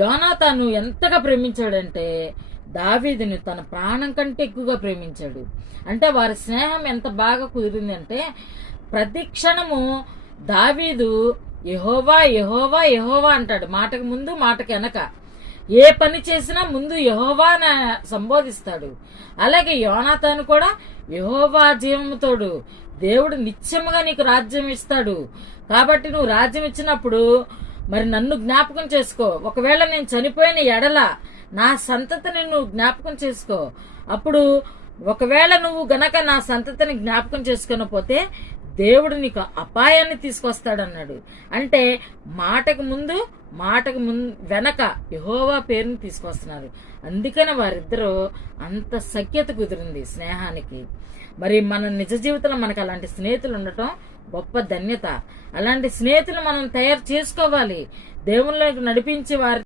యోనాతాను ఎంతగా ప్రేమించాడంటే దావీదుని తన ప్రాణం కంటే ఎక్కువగా ప్రేమించాడు. అంటే వారి స్నేహం ఎంత బాగా కుదిరిందంటే ప్రతి క్షణము దావీదు యెహోవా యెహోవా యెహోవా అంటాడు. మాటకు ముందు మాటకు వెనక ఏ పని చేసినా ముందు యెహోవా అని సంబోధిస్తాడు. అలాగే యోనాతాను కూడా యెహోవా జీవముతోడు, దేవుడు నిత్యముగా నీకు రాజ్యం ఇస్తాడు, కాబట్టి నువ్వు రాజ్యం ఇచ్చినప్పుడు మరి నన్ను జ్ఞాపకం చేసుకో. ఒకవేళ నేను చనిపోయిన ఎడల నా సంతతిని నువ్వు జ్ఞాపకం చేసుకో. అప్పుడు ఒకవేళ నువ్వు గనక నా సంతతిని జ్ఞాపకం చేసుకోకపోతే దేవుడు నీకు అపాయాన్ని తీసుకొస్తాడన్నాడు. అంటే మాటకు ముందు వెనక యెహోవా పేరుని తీసుకొస్తున్నారు. అందుకని వారిద్దరూ అంత సఖ్యత కుదిరింది స్నేహానికి. మరి మన నిజ జీవితంలో మనకు అలాంటి స్నేహితులు ఉండటం గొప్ప ధన్యత. అలాంటి స్నేహితులు మనం తయారు చేసుకోవాలి. దేవుళ్ళకి నడిపించి వారి